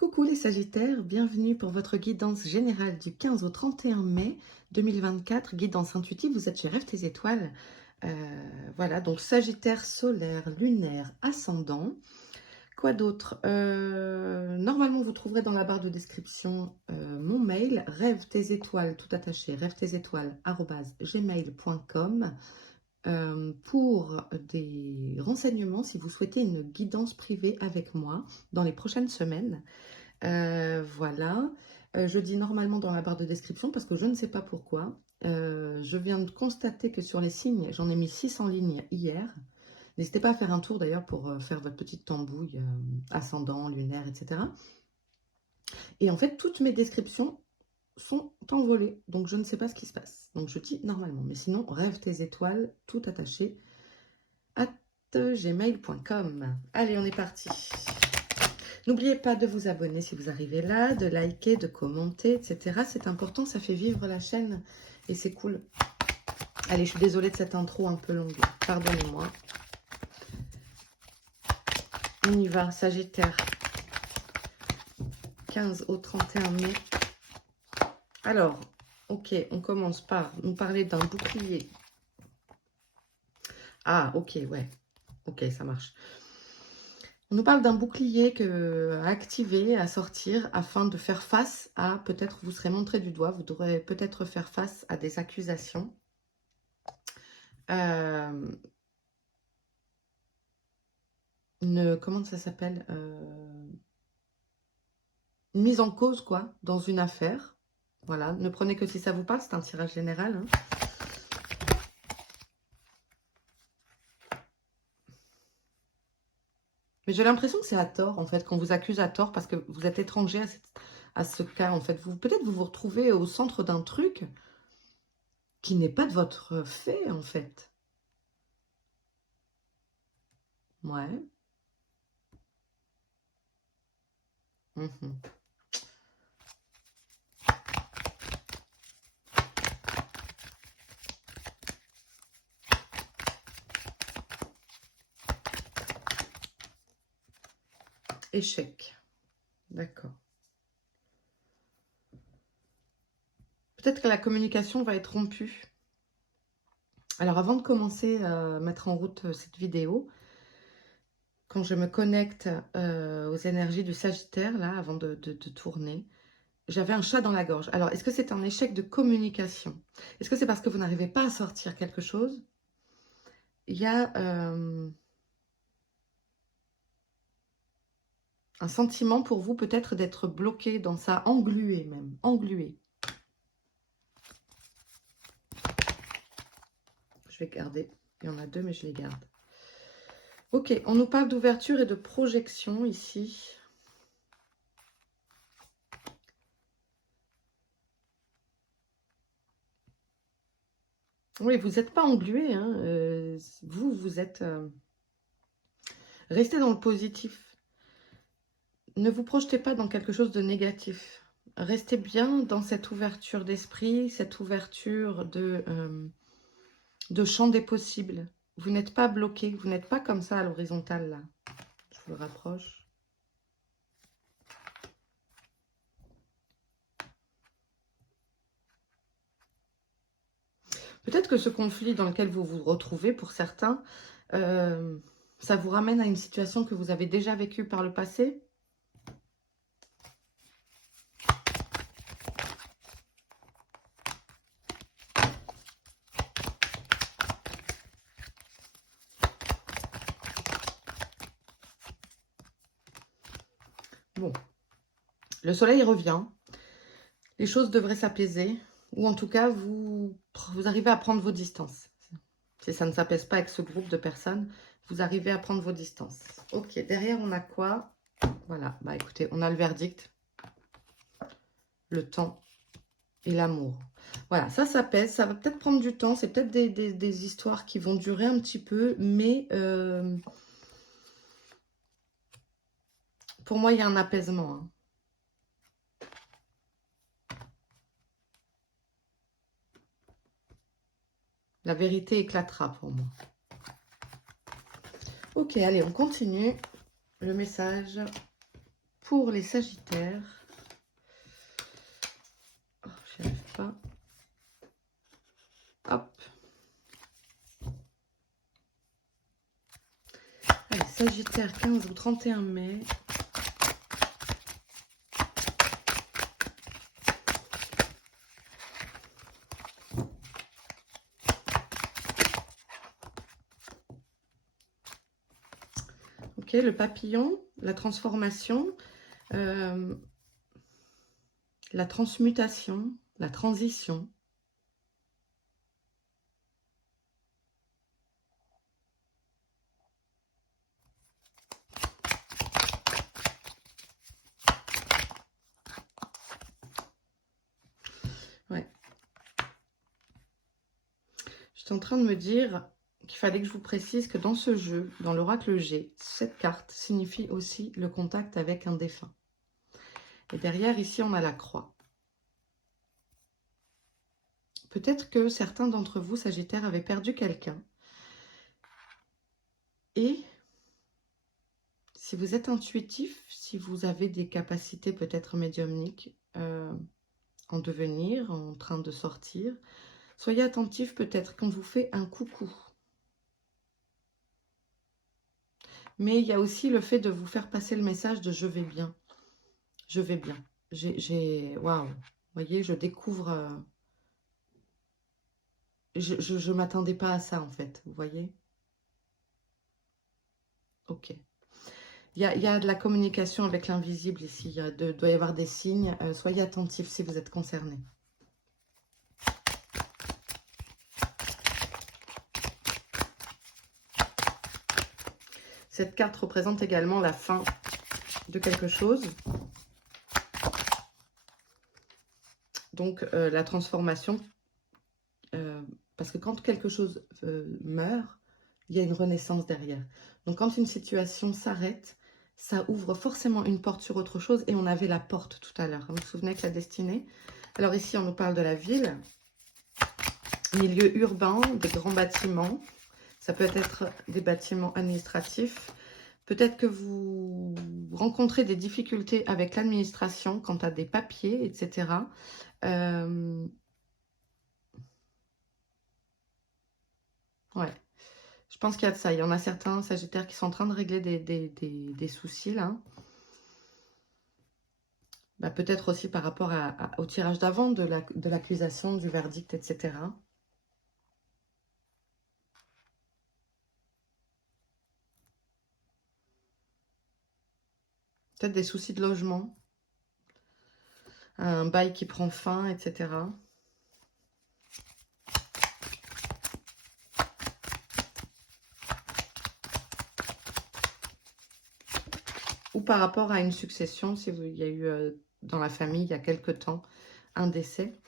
Coucou les Sagittaires, bienvenue pour votre guidance générale du 15 au 31 mai 2024. Guidance intuitive, vous êtes chez Rêve tes étoiles. Voilà, donc Sagittaire solaire, lunaire, ascendant. Quoi d'autre? Normalement, vous trouverez dans la barre de description mon mail, rêve tes étoiles, tout attaché, rêve tes étoiles, @gmail.com. Pour des renseignements, si vous souhaitez une guidance privée avec moi dans les prochaines semaines. Voilà. Je dis normalement dans la barre de description parce que je ne sais pas pourquoi. Je viens de constater que sur les signes, j'en ai mis 6 en ligne hier. N'hésitez pas à faire un tour d'ailleurs pour faire votre petite tambouille, ascendant, lunaire, etc. Et en fait, toutes mes descriptions sont envolées. Donc, je ne sais pas ce qui se passe. Donc, je dis normalement. Mais sinon, rêve tes étoiles, tout attaché, @gmail.com. Allez, on est parti. N'oubliez pas de vous abonner si vous arrivez là, de liker, de commenter, etc. C'est important, ça fait vivre la chaîne et c'est cool. Allez, je suis désolée de cette intro un peu longue. Pardonnez-moi. On y va, Sagittaire. 15 au 31 mai. Alors, ok, on commence par nous parler d'un bouclier. Ah, ok, ouais. Ok, ça marche. On nous parle d'un bouclier à activer, à sortir, afin de faire face à, peut-être vous serez montré du doigt, vous devrez peut-être faire face à des accusations. Comment ça s'appelle, une mise en cause, quoi, dans une affaire. Voilà, ne prenez que si ça vous parle, c'est un tirage général, hein. Mais j'ai l'impression que c'est à tort, en fait, qu'on vous accuse à tort parce que vous êtes étranger à ce cas, en fait. Peut-être vous vous retrouvez au centre d'un truc qui n'est pas de votre fait, en fait. Ouais. Mhm. Échec. D'accord. Peut-être que la communication va être rompue. Alors, avant de commencer à mettre en route cette vidéo, quand je me connecte aux énergies du Sagittaire, là, avant de tourner, j'avais un chat dans la gorge. Alors, est-ce que c'est un échec de communication? Est-ce que c'est parce que vous n'arrivez pas à sortir quelque chose? Il y a un sentiment pour vous peut-être d'être bloqué dans ça, englué même, englué. Je vais garder. Il y en a deux, mais je les garde. Ok, on nous parle d'ouverture et de projection ici. Oui, vous n'êtes pas englué, hein. Vous êtes... restez dans le positif. Ne vous projetez pas dans quelque chose de négatif. Restez bien dans cette ouverture d'esprit, cette ouverture de champ des possibles. Vous n'êtes pas bloqué, vous n'êtes pas comme ça à l'horizontale, là. Je vous le rapproche. Peut-être que ce conflit dans lequel vous vous retrouvez, pour certains, ça vous ramène à une situation que vous avez déjà vécue par le passé. Bon, le soleil revient, les choses devraient s'apaiser, ou en tout cas, vous arrivez à prendre vos distances. Si ça ne s'apaise pas avec ce groupe de personnes, vous arrivez à prendre vos distances. Ok, derrière, on a quoi? Voilà, bah écoutez, on a le verdict, le temps et l'amour. Voilà, ça s'apaise, ça va peut-être prendre du temps, c'est peut-être des histoires qui vont durer un petit peu, mais pour moi, il y a un apaisement, hein. La vérité éclatera pour moi. Ok, allez, on continue le message pour les Sagittaires. Oh, j'y arrive pas. Hop. Allez, Sagittaire, 15 ou 31 mai. Ok, le papillon, la transformation, la transmutation, la transition. Ouais. J'étais en train de me dire qu'il fallait que je vous précise que dans ce jeu, dans l'oracle G, cette carte signifie aussi le contact avec un défunt. Et derrière, ici, on a la croix. Peut-être que certains d'entre vous, Sagittaires, avaient perdu quelqu'un. Et si vous êtes intuitif, si vous avez des capacités peut-être médiumniques en devenir, en train de sortir, soyez attentifs peut-être qu'on vous fait un coucou. Mais il y a aussi le fait de vous faire passer le message de « je vais bien ». Je vais bien. Waouh. Vous voyez, je découvre... je m'attendais pas à ça, en fait. Vous voyez? Ok. Il y a de la communication avec l'invisible ici. Doit y avoir des signes. Soyez attentifs si vous êtes concernés. Cette carte représente également la fin de quelque chose. Donc, la transformation. Parce que quand quelque chose meurt, il y a une renaissance derrière. Donc, quand une situation s'arrête, ça ouvre forcément une porte sur autre chose. Et on avait la porte tout à l'heure. Vous vous souvenez que la destinée. Alors ici, on nous parle de la ville. Milieu urbain, des grands bâtiments. Ça peut être des bâtiments administratifs. Peut-être que vous rencontrez des difficultés avec l'administration quant à des papiers, etc. Ouais, je pense qu'il y a de ça. Il y en a certains Sagittaires qui sont en train de régler des soucis, là. Bah, peut-être aussi par rapport au tirage d'avant de l'accusation, du verdict, etc. Peut-être des soucis de logement. Un bail qui prend fin, etc. Ou par rapport à une succession, si il y a eu dans la famille, il y a quelque temps, un décès.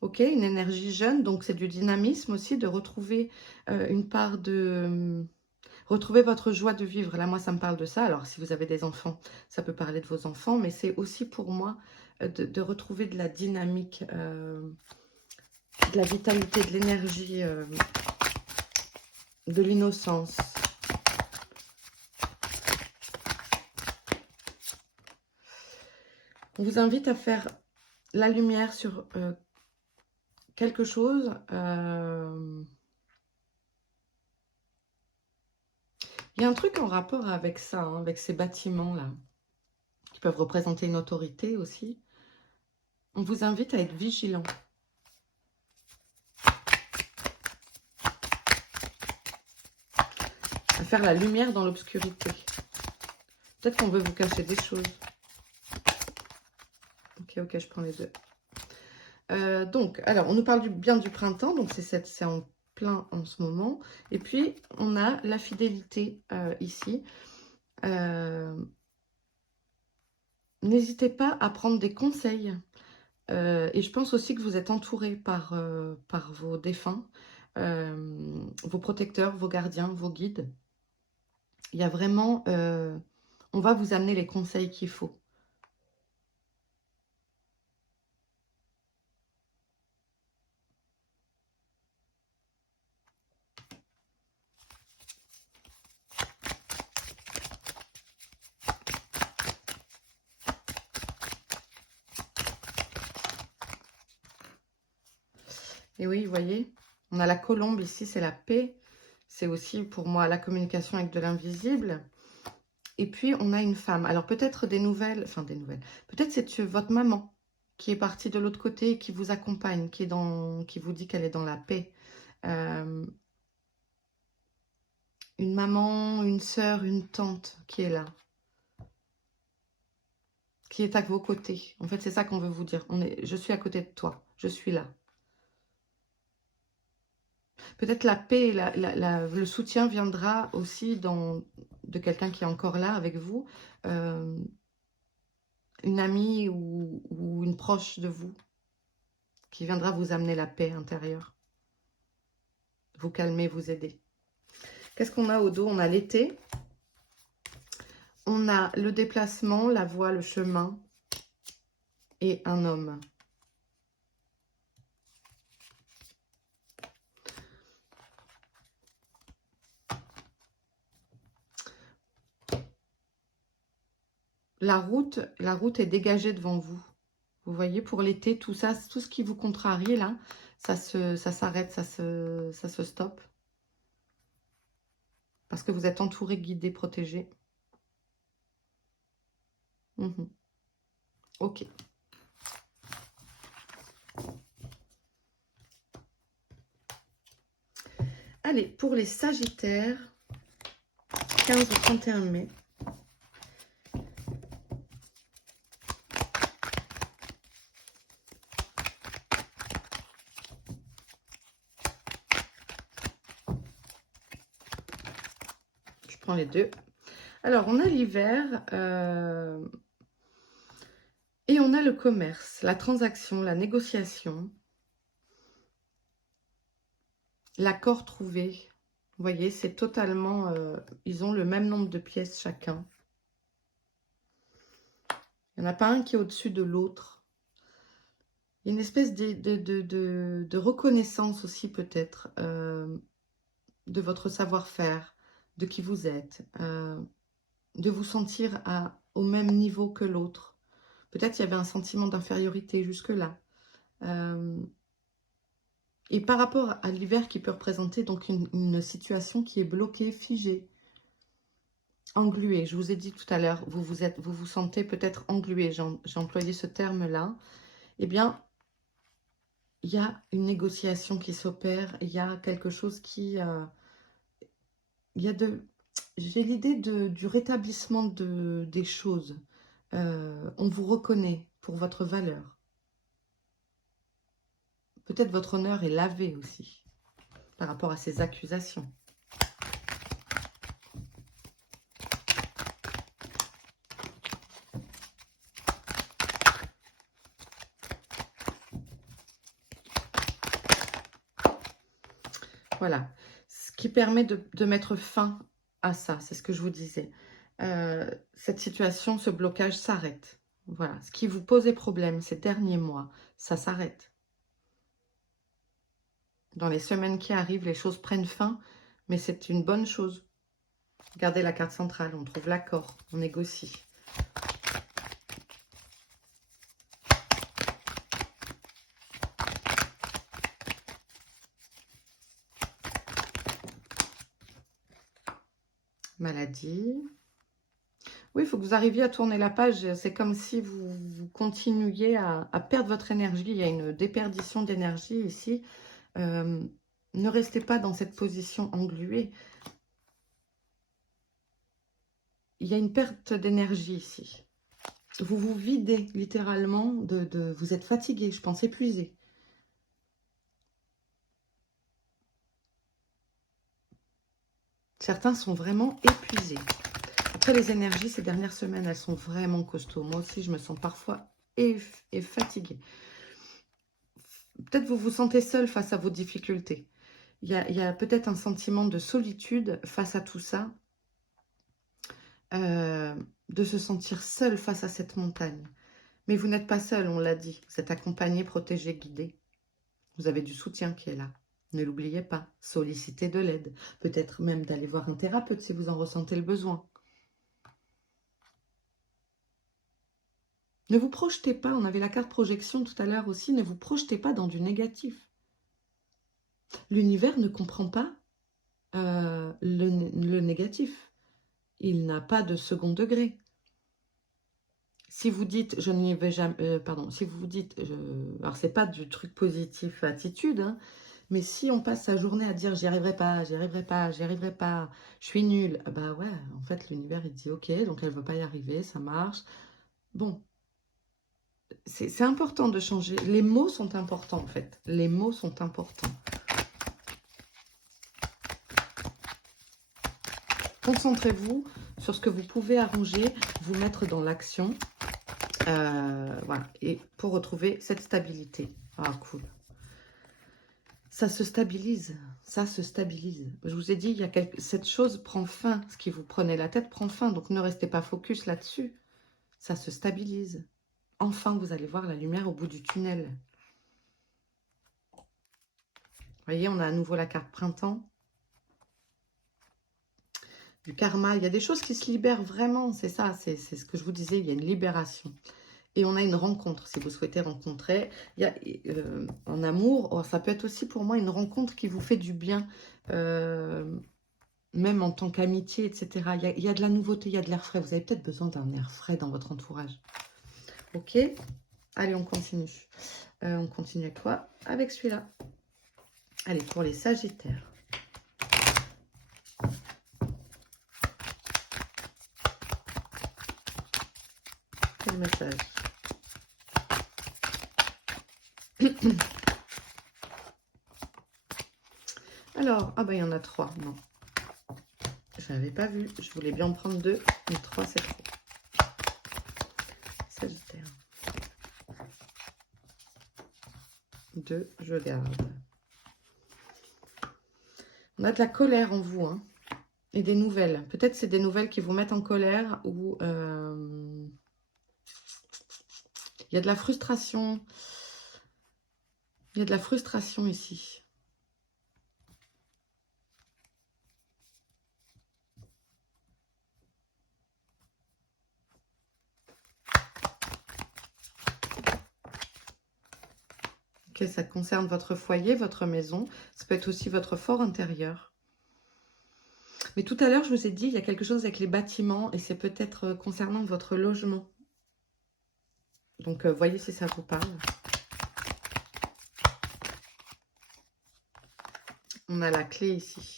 Ok, une énergie jeune, donc c'est du dynamisme aussi, de retrouver une part de... retrouver votre joie de vivre. Là, moi, ça me parle de ça. Alors, si vous avez des enfants, ça peut parler de vos enfants, mais c'est aussi pour moi de retrouver de la dynamique, de la vitalité, de l'énergie, de l'innocence. On vous invite à faire la lumière sur quelque chose. Il y a un truc en rapport avec ça, hein, avec ces bâtiments-là, qui peuvent représenter une autorité aussi. On vous invite à être vigilant. À faire la lumière dans l'obscurité. Peut-être qu'on veut vous cacher des choses. Ok, je prends les deux. Donc, alors, on nous parle bien du printemps, donc c'est en plein en ce moment. Et puis, on a la fidélité ici. N'hésitez pas à prendre des conseils. Et je pense aussi que vous êtes entouré par vos défunts, vos protecteurs, vos gardiens, vos guides. Il y a vraiment... on va vous amener les conseils qu'il faut. Et oui, vous voyez, on a la colombe ici, c'est la paix. C'est aussi pour moi la communication avec de l'invisible. Et puis, on a une femme. Alors, peut-être des nouvelles, enfin des nouvelles. Peut-être c'est votre maman qui est partie de l'autre côté et qui vous accompagne, qui vous dit qu'elle est dans la paix. Euh, une maman, une sœur, une tante qui est là, qui est à vos côtés. En fait, c'est ça qu'on veut vous dire. Je suis à côté de toi, je suis là. Peut-être la paix, le soutien viendra aussi de quelqu'un qui est encore là avec vous, euh, une amie ou une proche de vous, qui viendra vous amener la paix intérieure, vous calmer, vous aider. Qu'est-ce qu'on a au dos? On a l'été, on a le déplacement, la voie, le chemin et un homme. La route est dégagée devant vous. Vous voyez, pour l'été, tout ça, tout ce qui vous contrarie là, ça s'arrête, ça se stoppe. Parce que vous êtes entouré, guidé, protégé. Mhm. Ok. Allez, pour les Sagittaires, 15 au 31 mai. Je prends les deux. Alors, on a l'hiver et on a le commerce, la transaction, la négociation, l'accord trouvé. Vous voyez, c'est totalement... ils ont le même nombre de pièces chacun. Il n'y en a pas un qui est au-dessus de l'autre. Il y a une espèce de reconnaissance aussi peut-être de votre savoir-faire, de qui vous êtes, de vous sentir au même niveau que l'autre. Peut-être il y avait un sentiment d'infériorité jusque-là. Et par rapport à l'hiver qui peut représenter donc une situation qui est bloquée, figée, engluée. Je vous ai dit tout à l'heure, vous vous sentez peut-être englué. J'ai employé ce terme-là. Eh bien, il y a une négociation qui s'opère. Il y a quelque chose qui... il y a j'ai l'idée du rétablissement des choses. On vous reconnaît pour votre valeur. Peut-être votre honneur est lavé aussi par rapport à ces accusations. Voilà. Ce qui permet de mettre fin à ça, c'est ce que je vous disais. Cette situation, ce blocage s'arrête. Voilà. Ce qui vous posait problème ces derniers mois, ça s'arrête. Dans les semaines qui arrivent, les choses prennent fin, mais c'est une bonne chose. Regardez la carte centrale, on trouve l'accord, on négocie. Maladie. Oui, il faut que vous arriviez à tourner la page. C'est comme si vous continuiez à perdre votre énergie. Il y a une déperdition d'énergie ici. Ne restez pas dans cette position engluée. Il y a une perte d'énergie ici. Vous vous videz littéralement vous êtes fatigué, je pense épuisé. Certains sont vraiment épuisés. Après, les énergies, ces dernières semaines, elles sont vraiment costauds. Moi aussi, je me sens parfois fatiguée. Peut-être vous vous sentez seul face à vos difficultés. Il y a peut-être un sentiment de solitude face à tout ça. De se sentir seul face à cette montagne. Mais vous n'êtes pas seul, on l'a dit. Vous êtes accompagné, protégé, guidé. Vous avez du soutien qui est là. Ne l'oubliez pas. Sollicitez de l'aide. Peut-être même d'aller voir un thérapeute si vous en ressentez le besoin. Ne vous projetez pas, on avait la carte projection tout à l'heure aussi, ne vous projetez pas dans du négatif. L'univers ne comprend pas le négatif. Il n'a pas de second degré. Si vous dites, je n'y vais jamais, pardon, si vous vous dites, alors c'est pas du truc positif attitude, hein, mais si on passe sa journée à dire j'y arriverai pas, j'y arriverai pas, j'y arriverai pas, je suis nulle, bah ouais, en fait l'univers il dit ok, donc elle veut pas y arriver, ça marche. Bon, c'est important de changer. Les mots sont importants en fait. Les mots sont importants. Concentrez-vous sur ce que vous pouvez arranger, vous mettre dans l'action. Voilà, et pour retrouver cette stabilité. Ah, cool. Ça se stabilise, ça se stabilise. Je vous ai dit, cette chose prend fin, ce qui vous prenait la tête prend fin, donc ne restez pas focus là-dessus. Ça se stabilise. Enfin, vous allez voir la lumière au bout du tunnel. Vous voyez, on a à nouveau la carte printemps. Du karma, il y a des choses qui se libèrent vraiment, c'est ça, c'est ce que je vous disais, il y a une libération. Et on a une rencontre, si vous souhaitez rencontrer. Il y a, en amour, ça peut être aussi pour moi une rencontre qui vous fait du bien, même en tant qu'amitié, etc. Il y a de la nouveauté, il y a de l'air frais. Vous avez peut-être besoin d'un air frais dans votre entourage. Ok? Allez, on continue. On continue avec quoi? Avec celui-là. Allez, pour les Sagittaires. Quel message? Alors, ah bah il y en a 3, non. Je n'avais pas vu, je voulais bien en prendre 2, mais 3 c'est trop. Sagittaire. 2, je garde. On a de la colère en vous, hein, et des nouvelles. Peut-être c'est des nouvelles qui vous mettent en colère ou il y a de la frustration. Il y a de la frustration ici. Ok, ça concerne votre foyer, votre maison. Ça peut être aussi votre fort intérieur. Mais tout à l'heure, je vous ai dit, il y a quelque chose avec les bâtiments et c'est peut-être concernant votre logement. Donc, voyez si ça vous parle. On a la clé ici.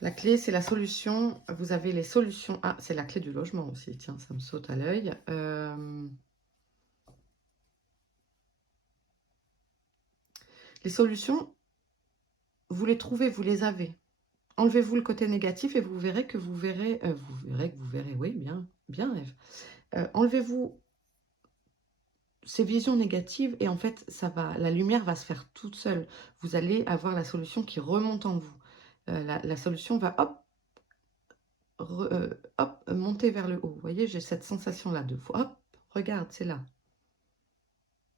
La clé, c'est la solution. Vous avez les solutions. Ah, c'est la clé du logement aussi. Tiens, ça me saute à l'œil. Les solutions, vous les trouvez, vous les avez. Enlevez-vous le côté négatif et vous verrez que vous verrez, oui, bien, bien, Ève. Enlevez-vous ces visions négatives et en fait, la lumière va se faire toute seule. Vous allez avoir la solution qui remonte en vous. La solution va, hop, monter vers le haut. Vous voyez, j'ai cette sensation-là de, hop, regarde, c'est là.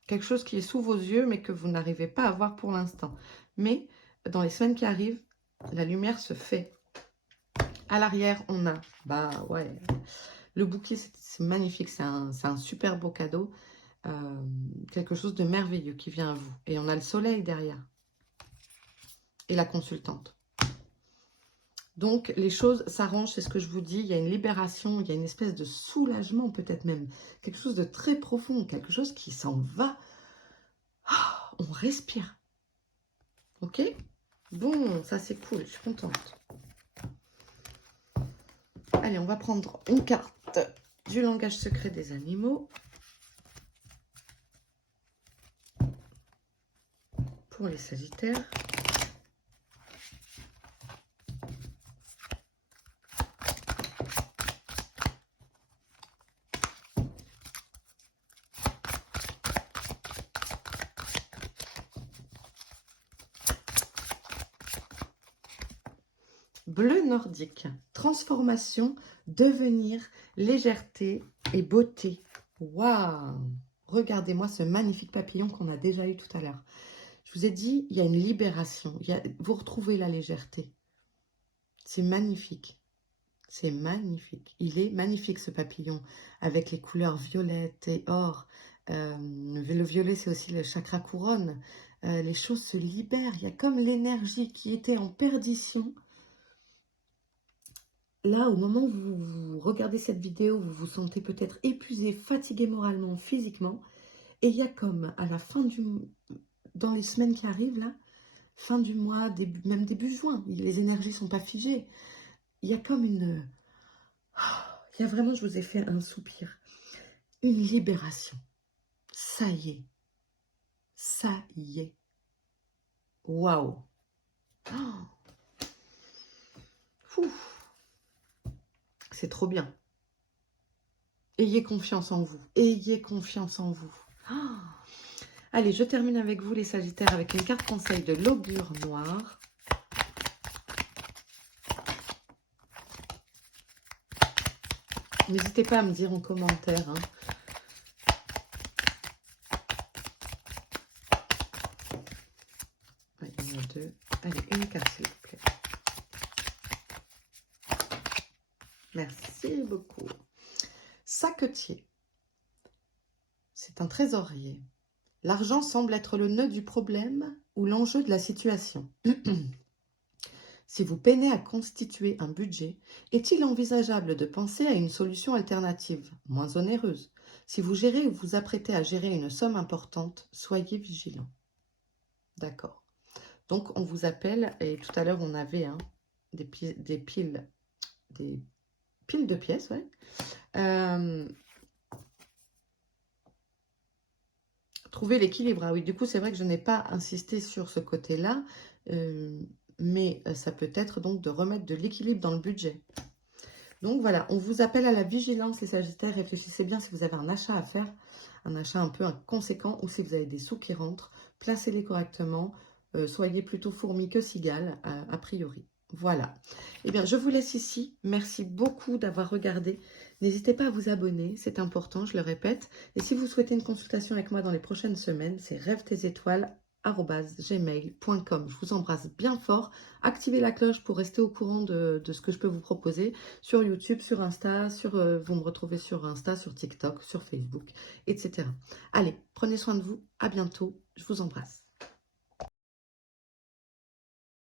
Quelque chose qui est sous vos yeux, mais que vous n'arrivez pas à voir pour l'instant. Mais dans les semaines qui arrivent, la lumière se fait. À l'arrière, on a, bah ouais, le bouquet, c'est magnifique, c'est un super beau cadeau. Quelque chose de merveilleux qui vient à vous. Et on a le soleil derrière. Et la consultante. Donc, les choses s'arrangent, c'est ce que je vous dis. Il y a une libération, il y a une espèce de soulagement peut-être même. Quelque chose de très profond, quelque chose qui s'en va. Oh, on respire. Ok? Bon, ça c'est cool, je suis contente. Allez, on va prendre une carte du langage secret des animaux. Pour les Sagittaires. Bleu nordique, transformation, devenir, légèreté et beauté. Waouh! Regardez-moi ce magnifique papillon qu'on a déjà eu tout à l'heure. Je vous ai dit, il y a une libération. Vous retrouvez la légèreté. C'est magnifique. C'est magnifique. Il est magnifique ce papillon avec les couleurs violettes et or. Le violet, c'est aussi le chakra couronne. Les choses se libèrent. Il y a comme l'énergie qui était en perdition. Là, au moment où vous regardez cette vidéo, vous vous sentez peut-être épuisé, fatigué moralement, physiquement. Et il y a comme à la fin dans les semaines qui arrivent là, fin du mois, même début juin, les énergies ne sont pas figées. Il y a comme une... Il y a vraiment, je vous ai fait un soupir. Une libération. Ça y est. Ça y est. Waouh. Oh. C'est trop bien. Ayez confiance en vous. Ayez confiance en vous. Oh. Allez, je termine avec vous les Sagittaires avec une carte conseil de l'augure noire. N'hésitez pas à me dire en commentaire. Hein. Ouais, il y en a deux. Allez, une carte s'il vous plaît. Merci beaucoup. Saquetier. C'est un trésorier. L'argent semble être le nœud du problème ou l'enjeu de la situation. Si vous peinez à constituer un budget, est-il envisageable de penser à une solution alternative, moins onéreuse? Si vous gérez ou vous apprêtez à gérer une somme importante, soyez vigilant. D'accord. Donc, on vous appelle, et tout à l'heure, on avait des piles de pièces, ouais. Trouver l'équilibre. Ah oui, du coup, c'est vrai que je n'ai pas insisté sur ce côté-là, mais ça peut être donc de remettre de l'équilibre dans le budget. Donc voilà, on vous appelle à la vigilance, les Sagittaires. Réfléchissez bien si vous avez un achat à faire, un achat un peu conséquent, ou si vous avez des sous qui rentrent, placez-les correctement. Soyez plutôt fourmi que cigale, a priori. Voilà. Eh bien, je vous laisse ici. Merci beaucoup d'avoir regardé. N'hésitez pas à vous abonner, c'est important, je le répète. Et si vous souhaitez une consultation avec moi dans les prochaines semaines, c'est rêve-tes-étoiles@gmail.com. Je vous embrasse bien fort. Activez la cloche pour rester au courant de ce que je peux vous proposer sur YouTube, sur Insta, vous me retrouvez sur Insta, sur TikTok, sur Facebook, etc. Allez, prenez soin de vous. À bientôt. Je vous embrasse.